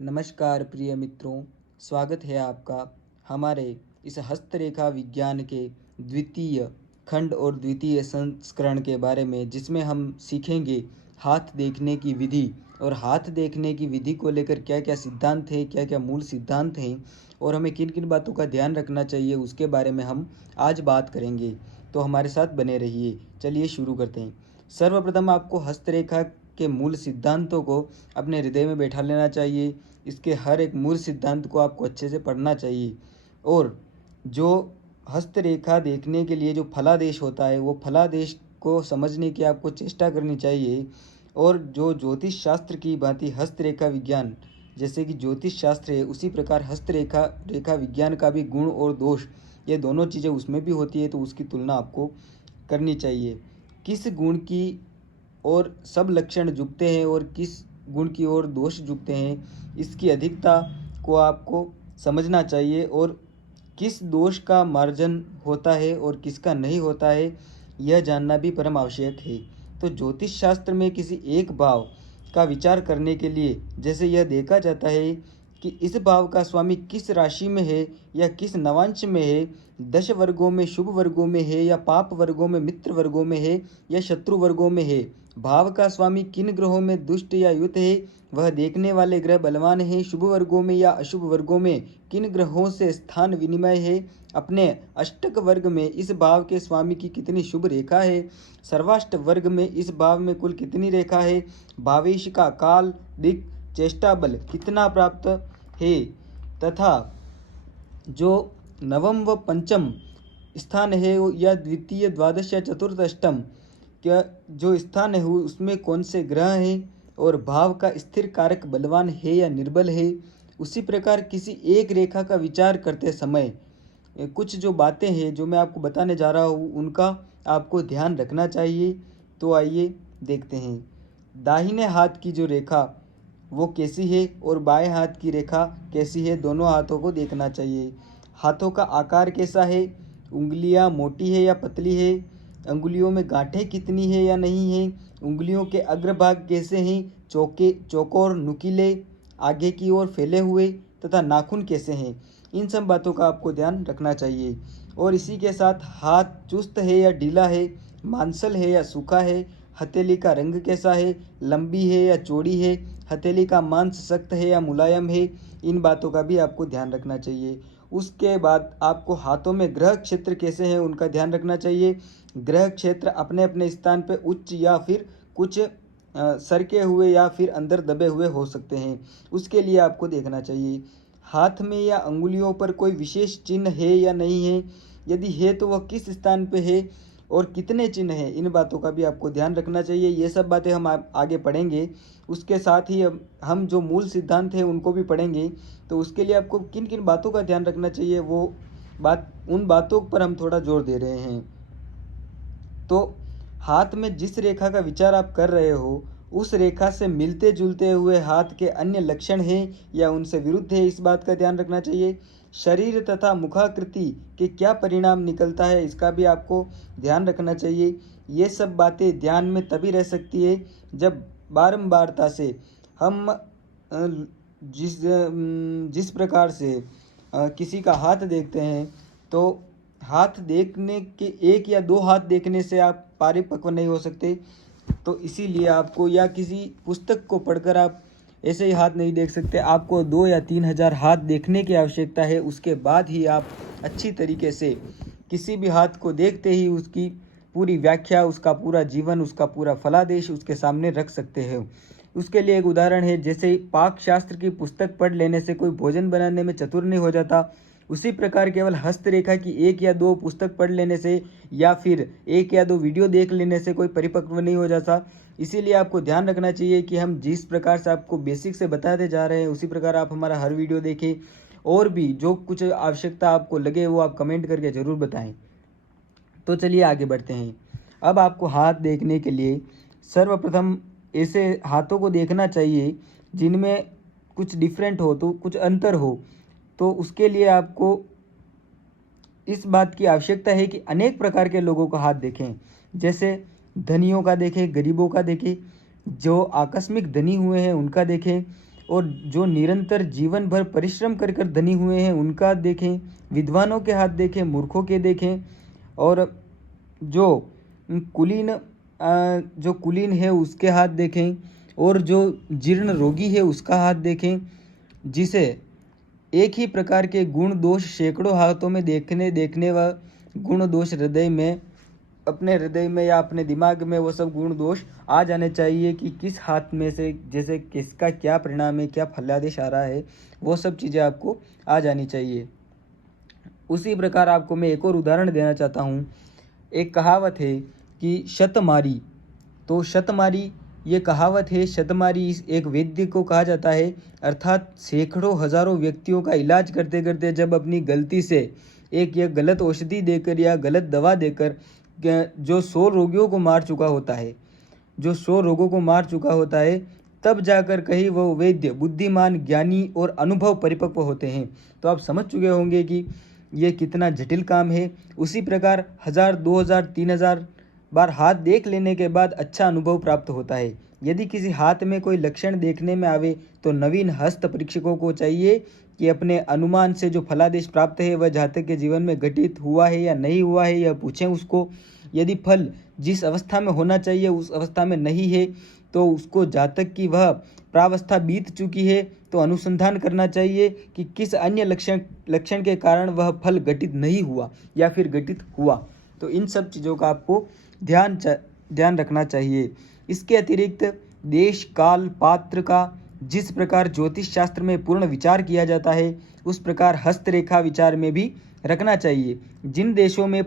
नमस्कार प्रिय मित्रों, स्वागत है आपका हमारे इस हस्तरेखा विज्ञान के द्वितीय खंड और द्वितीय संस्करण के बारे में, जिसमें हम सीखेंगे हाथ देखने की विधि। और हाथ देखने की विधि को लेकर क्या क्या सिद्धांत हैं, क्या क्या मूल सिद्धांत हैं और हमें किन किन बातों का ध्यान रखना चाहिए, उसके बारे में हम आज बात करेंगे। तो हमारे साथ बने रहिए। चलिए शुरू करते हैं। सर्वप्रथम आपको हस्तरेखा के मूल सिद्धांतों को अपने हृदय में बैठा लेना चाहिए। इसके हर एक मूल सिद्धांत को आपको अच्छे से पढ़ना चाहिए। और जो हस्तरेखा देखने के लिए जो फलादेश होता है, वो फलादेश को समझने की आपको चेष्टा करनी चाहिए। और जो ज्योतिष शास्त्र की भांति हस्तरेखा विज्ञान, जैसे कि ज्योतिष शास्त्र है, उसी प्रकार रेखा विज्ञान का भी गुण और दोष, ये दोनों चीज़ें उसमें भी होती है, तो उसकी तुलना आपको करनी चाहिए। किस गुण की और सब लक्षण झुकते हैं और किस गुण की ओर दोष झुकते हैं, इसकी अधिकता को आपको समझना चाहिए। और किस दोष का मार्जन होता है और किसका नहीं होता है, यह जानना भी परम आवश्यक है। तो ज्योतिष शास्त्र में किसी एक भाव का विचार करने के लिए जैसे यह देखा जाता है कि इस भाव का स्वामी किस राशि में है या किस नवांश में है, दश वर्गों में शुभ वर्गों में है या पाप वर्गों में मित्र वर्गों में है या शत्रु वर्गों में है, भाव का स्वामी किन ग्रहों में दुष्ट या युत है, वह देखने वाले ग्रह बलवान हैं, शुभ वर्गों में या अशुभ वर्गों में किन ग्रहों से स्थान विनिमय है, अपने अष्टक वर्ग में इस भाव के स्वामी की कितनी शुभ रेखा है, सर्वाष्ट वर्ग में इस भाव में कुल कितनी रेखा है, भावेश का काल दिक चेष्टा बल कितना प्राप्त है, तथा जो नवम व पंचम स्थान है या द्वितीय द्वादश या चतुर्थ अष्टम क्या जो स्थान है उसमें कौन से ग्रह हैं और भाव का स्थिर कारक बलवान है या निर्बल है। उसी प्रकार किसी एक रेखा का विचार करते समय कुछ जो बातें हैं जो मैं आपको बताने जा रहा हूँ, उनका आपको ध्यान रखना चाहिए। तो आइए देखते हैं। दाहिने हाथ की जो रेखा वो कैसी है और बाएं हाथ की रेखा कैसी है, दोनों हाथों को देखना चाहिए। हाथों का आकार कैसा है, उंगलियां मोटी है या पतली है, अंगुलियों में गांठें कितनी है या नहीं है, उंगलियों के अग्रभाग कैसे हैं, चौकोर नुकीले आगे की ओर फैले हुए तथा नाखून कैसे हैं, इन सब बातों का आपको ध्यान रखना चाहिए। और इसी के साथ हाथ चुस्त है या ढीला है, मांसल है या सूखा है, हथेली का रंग कैसा है, लंबी है या चौड़ी है, हथेली का मांस सख्त है या मुलायम है, इन बातों का भी आपको ध्यान रखना चाहिए। उसके बाद आपको हाथों में ग्रह क्षेत्र कैसे हैं उनका ध्यान रखना चाहिए। ग्रह क्षेत्र अपने अपने स्थान पर उच्च या फिर कुछ सरके हुए या फिर अंदर दबे हुए हो सकते हैं, उसके लिए आपको देखना चाहिए। हाथ में या अंगुलियों पर कोई विशेष चिन्ह है या नहीं है, यदि है तो वह किस स्थान पे है और कितने चिन्ह हैं, इन बातों का भी आपको ध्यान रखना चाहिए। ये सब बातें हम आगे पढ़ेंगे। उसके साथ ही हम जो मूल सिद्धांत हैं उनको भी पढ़ेंगे। तो उसके लिए आपको किन किन बातों का ध्यान रखना चाहिए, वो उन बातों पर हम थोड़ा जोर दे रहे हैं। तो हाथ में जिस रेखा का विचार आप कर रहे हो, उस रेखा से मिलते जुलते हुए हाथ के अन्य लक्षण हैं या उनसे विरुद्ध है, इस बात का ध्यान रखना चाहिए। शरीर तथा मुखाकृति के क्या परिणाम निकलता है, इसका भी आपको ध्यान रखना चाहिए। ये सब बातें ध्यान में तभी रह सकती है जब बारंबारता से हम जिस प्रकार से किसी का हाथ देखते हैं, तो हाथ देखने के एक या दो हाथ देखने से आप परिपक्व नहीं हो सकते। तो इसीलिए आपको या किसी पुस्तक को पढ़कर आप ऐसे ही हाथ नहीं देख सकते, आपको 2 या 3 हज़ार हाथ देखने की आवश्यकता है। उसके बाद ही आप अच्छी तरीके से किसी भी हाथ को देखते ही उसकी पूरी व्याख्या, उसका पूरा जीवन, उसका पूरा फलादेश उसके सामने रख सकते हैं। उसके लिए एक उदाहरण है, जैसे पाक शास्त्र की पुस्तक पढ़ लेने से कोई भोजन बनाने में चतुर नहीं हो जाता, उसी प्रकार केवल हस्तरेखा की 1 या 2 पुस्तक पढ़ लेने से या फिर 1 या 2 वीडियो देख लेने से कोई परिपक्व नहीं हो जाता। इसीलिए आपको ध्यान रखना चाहिए कि हम जिस प्रकार से आपको बेसिक से बताते जा रहे हैं, उसी प्रकार आप हमारा हर वीडियो देखें। और भी जो कुछ आवश्यकता आपको लगे वो आप कमेंट करके ज़रूर बताएं। तो चलिए आगे बढ़ते हैं। अब आपको हाथ देखने के लिए सर्वप्रथम ऐसे हाथों को देखना चाहिए जिनमें कुछ डिफरेंट हो, तो कुछ अंतर हो। तो उसके लिए आपको इस बात की आवश्यकता है कि अनेक प्रकार के लोगों का हाथ देखें। जैसे धनियों का देखें, गरीबों का देखें, जो आकस्मिक धनी हुए हैं उनका देखें, और जो निरंतर जीवन भर परिश्रम कर कर धनी हुए हैं उनका देखें, विद्वानों के हाथ देखें, मूर्खों के देखें, और जो कुलीन है उसके हाथ देखें, और जो जीर्ण रोगी है उसका हाथ देखें, जिसे एक ही प्रकार के गुण दोष सैकड़ों हाथों में देखने व गुण दोष अपने हृदय में या अपने दिमाग में वो सब गुण दोष आ जाने चाहिए कि किस हाथ में से जैसे किसका क्या परिणाम है, क्या फलादेश आ रहा है, वो सब चीज़ें आपको आ जानी चाहिए। उसी प्रकार आपको मैं एक और उदाहरण देना चाहता हूँ। एक कहावत है कि शतमारी, तो शतमारी ये कहावत है। शतमारी एक वैद्य को कहा जाता है, अर्थात सैकड़ों हजारों व्यक्तियों का इलाज करते करते जब अपनी गलती से एक या गलत औषधि देकर या गलत दवा देकर जो 100 रोगियों को मार चुका होता है, जो 100 रोगों को मार चुका होता है, तब जाकर कहीं वो वैद्य बुद्धिमान, ज्ञानी और अनुभव परिपक्व होते हैं। तो आप समझ चुके होंगे कि ये कितना जटिल काम है। उसी प्रकार 1000, 2000, 3000 बार हाथ देख लेने के बाद अच्छा अनुभव प्राप्त होता है। यदि किसी हाथ में कोई लक्षण देखने में आवे तो नवीन हस्त परीक्षकों को चाहिए कि अपने अनुमान से जो फलादेश प्राप्त है वह जातक के जीवन में घटित हुआ है या नहीं हुआ है, यह पूछें उसको। यदि फल जिस अवस्था में होना चाहिए उस अवस्था में नहीं है तो उसको जातक की वह प्रावस्था बीत चुकी है, तो अनुसंधान करना चाहिए कि किस अन्य लक्षण के कारण वह फल घटित नहीं हुआ या फिर घटित हुआ। तो इन सब चीज़ों का आपको ध्यान रखना चाहिए। इसके अतिरिक्त देश, काल, पात्र का जिस प्रकार ज्योतिष शास्त्र में पूर्ण विचार किया जाता है उस प्रकार हस्तरेखा विचार में भी रखना चाहिए। जिन देशों में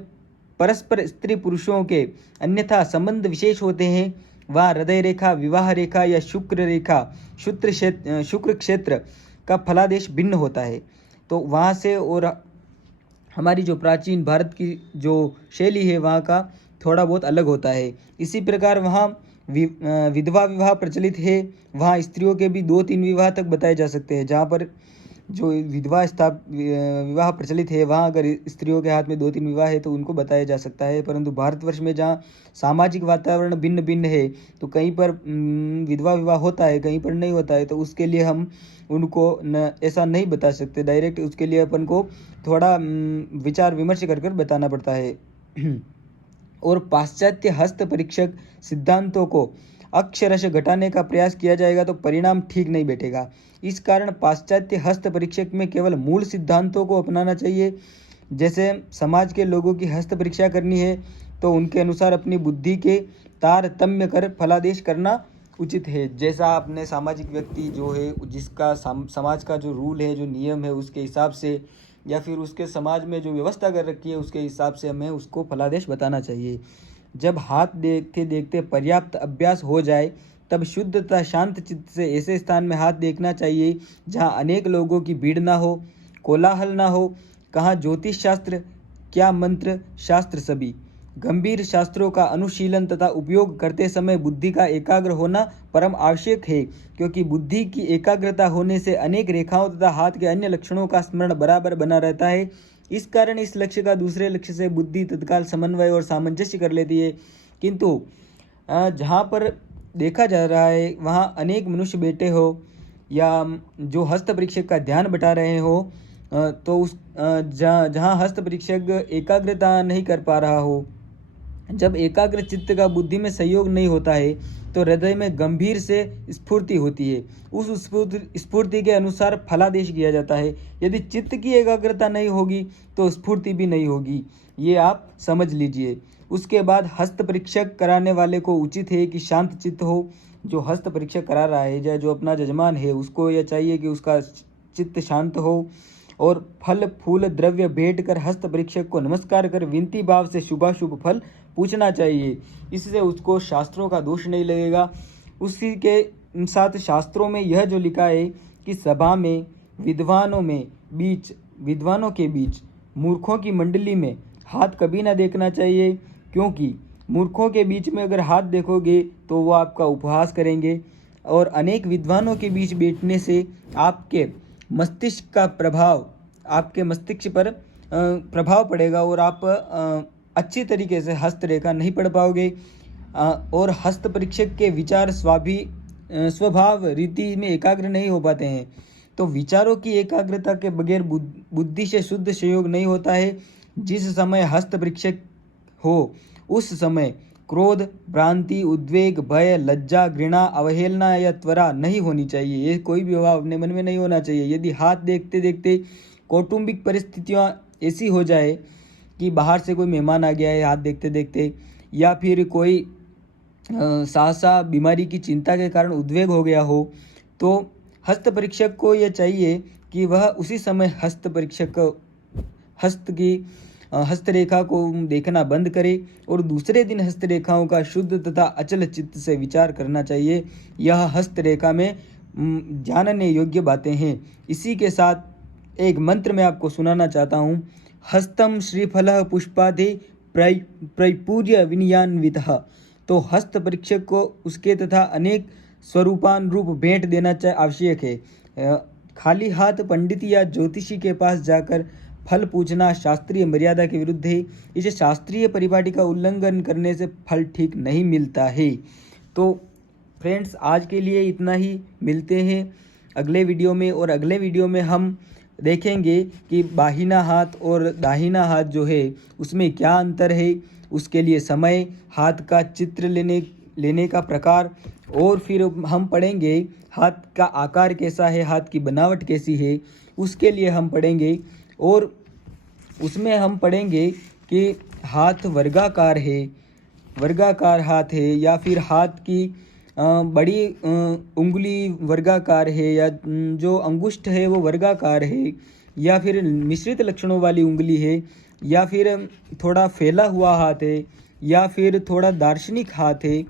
परस्पर स्त्री पुरुषों के अन्यथा संबंध विशेष होते हैं वहाँ हृदय रेखा, विवाह रेखा या शुक्र रेखा, शुक्र क्षेत्र का फलादेश भिन्न होता है। तो वहाँ से और हमारी जो प्राचीन भारत की जो शैली है वहाँ का थोड़ा बहुत अलग होता है। इसी प्रकार वहाँ विधवा विवाह प्रचलित है। वहाँ स्त्रियों के भी 2-3 विवाह तक बताए जा सकते हैं। जहाँ पर जो विवाह प्रचलित है वहाँ अगर स्त्रियों के हाथ में 2-3 विवाह है तो उनको बताया जा सकता है। परंतु भारतवर्ष में जहाँ सामाजिक वातावरण भिन्न भिन्न है तो कहीं पर विधवा विवाह होता है, कहीं पर नहीं होता है, तो उसके लिए हम उनको ऐसा नहीं बता सकते डायरेक्ट। उसके लिए अपन को थोड़ा विचार विमर्श कर कर बताना पड़ता है। और पाश्चात्य हस्त परीक्षक सिद्धांतों को अक्षरश घटाने का प्रयास किया जाएगा तो परिणाम ठीक नहीं बैठेगा। इस कारण पाश्चात्य हस्त परीक्षक में केवल मूल सिद्धांतों को अपनाना चाहिए। जैसे समाज के लोगों की हस्त परीक्षा करनी है तो उनके अनुसार अपनी बुद्धि के तारतम्य कर फलादेश करना उचित है। जैसा अपने सामाजिक व्यक्ति जो है जिसका समाज का जो रूल है, जो नियम है, उसके हिसाब से या फिर उसके समाज में जो व्यवस्था कर रखी है उसके हिसाब से हमें उसको फलादेश बताना चाहिए। जब हाथ देखते देखते पर्याप्त अभ्यास हो जाए तब शुद्ध तथा शांत चित्त से ऐसे स्थान में हाथ देखना चाहिए जहाँ अनेक लोगों की भीड़ ना हो, कोलाहल ना हो। कहाँ ज्योतिष शास्त्र, क्या मंत्र शास्त्र, सभी गंभीर शास्त्रों का अनुशीलन तथा उपयोग करते समय बुद्धि का एकाग्र होना परम आवश्यक है, क्योंकि बुद्धि की एकाग्रता होने से अनेक रेखाओं तथा हाथ के अन्य लक्षणों का स्मरण बराबर बना रहता है। इस कारण इस लक्ष्य का दूसरे लक्ष्य से बुद्धि तत्काल समन्वय और सामंजस्य कर लेती है। किंतु जहाँ पर देखा जा रहा है वहाँ अनेक मनुष्य बैठे हो या जो हस्त परीक्षक का ध्यान बटा रहे हो तो उस जहाँ हस्त परीक्षक एकाग्रता नहीं कर पा रहा हो, जब एकाग्र चित्त का बुद्धि में सहयोग नहीं होता है तो हृदय में गंभीर से स्फूर्ति होती है। उस स्फूर्ति के अनुसार फलादेश किया जाता है। यदि चित्त की एकाग्रता नहीं होगी तो स्फूर्ति भी नहीं होगी, ये आप समझ लीजिए। उसके बाद हस्त परीक्षक कराने वाले को उचित है कि शांत चित्त हो। जो हस्त परीक्षक करा रहा है या जो अपना जजमान है उसको यह चाहिए कि उसका चित्त शांत हो और फल फूल द्रव्य भेंट कर हस्त परीक्षक को नमस्कार कर विनती भाव से शुभाशुभ फल पूछना चाहिए। इससे उसको शास्त्रों का दोष नहीं लगेगा। उसी के साथ शास्त्रों में यह जो लिखा है कि सभा में विद्वानों के बीच मूर्खों की मंडली में हाथ कभी ना देखना चाहिए, क्योंकि मूर्खों के बीच में अगर हाथ देखोगे तो वो आपका उपहास करेंगे और अनेक विद्वानों के बीच बैठने से आपके मस्तिष्क का प्रभाव आपके मस्तिष्क पर प्रभाव पड़ेगा और आप अच्छी तरीके से हस्तरेखा नहीं पढ़ पाओगे और हस्त परीक्षक के विचार स्वभाव रीति में एकाग्र नहीं हो पाते हैं। तो विचारों की एकाग्रता के बगैर बुद्धि से शुद्ध संयोग नहीं होता है। जिस समय हस्त परीक्षक हो उस समय क्रोध, भ्रांति, उद्वेग, भय, लज्जा, घृणा, अवहेलना या त्वरा नहीं होनी चाहिए। ये कोई भी भाव अपने मन में नहीं होना चाहिए। यदि हाथ देखते देखते कौटुंबिक परिस्थितियाँ ऐसी हो जाए कि बाहर से कोई मेहमान आ गया है हाथ देखते देखते, या फिर कोई सहसा बीमारी की चिंता के कारण उद्वेग हो गया हो, तो हस्त परीक्षक को यह चाहिए कि वह उसी समय हस्तरेखा को देखना बंद करे और दूसरे दिन हस्तरेखाओं का शुद्ध तथा अचल चित्त से विचार करना चाहिए। यह हस्तरेखा में जानने योग्य बातें हैं। इसी के साथ एक मंत्र मैं आपको सुनाना चाहता हूँ। हस्तम श्रीफलः पुष्पादि प्रपूज्य विनयान्वितः। तो हस्त परीक्षक को उसके तथा अनेक स्वरूपान रूप भेंट देना आवश्यक है। खाली हाथ पंडित या ज्योतिषी के पास जाकर फल पूछना शास्त्रीय मर्यादा के विरुद्ध है। इसे शास्त्रीय परिपाटी का उल्लंघन करने से फल ठीक नहीं मिलता है। तो फ्रेंड्स, आज के लिए इतना ही। मिलते हैं अगले वीडियो में, और अगले वीडियो में हम देखेंगे कि बाहिना हाथ और दाहिना हाथ जो है उसमें क्या अंतर है, उसके लिए समय, हाथ का चित्र लेने का प्रकार, और फिर हम पढ़ेंगे हाथ का आकार कैसा है, हाथ की बनावट कैसी है, उसके लिए हम पढ़ेंगे। और उसमें हम पढ़ेंगे कि हाथ वर्गाकार हाथ है या फिर हाथ की बड़ी उंगली वर्गाकार है, या जो अंगुष्ठ है वो वर्गाकार है, या फिर मिश्रित लक्षणों वाली उंगली है, या फिर थोड़ा फैला हुआ हाथ है, या फिर थोड़ा दार्शनिक हाथ है,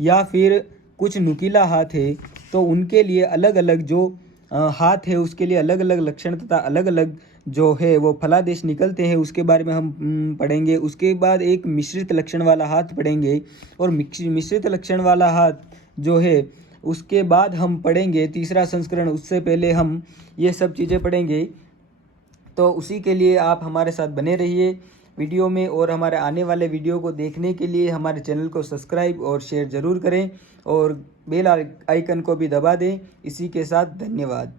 या फिर कुछ नुकीला हाथ है। तो उनके लिए अलग अलग जो हाथ है उसके लिए अलग अलग लक्षण तथा अलग अलग जो है वो फलादेश निकलते हैं, उसके बारे में हम पढ़ेंगे। उसके बाद एक मिश्रित लक्षण वाला हाथ पढ़ेंगे, और मिश्रित लक्षण वाला हाथ जो है उसके बाद हम पढ़ेंगे तीसरा संस्करण। उससे पहले हम ये सब चीज़ें पढ़ेंगे। तो उसी के लिए आप हमारे साथ बने रहिए वीडियो में, और हमारे आने वाले वीडियो को देखने के लिए हमारे चैनल को सब्सक्राइब और शेयर ज़रूर करें, और बेल आइकन को भी दबा दें। इसी के साथ धन्यवाद।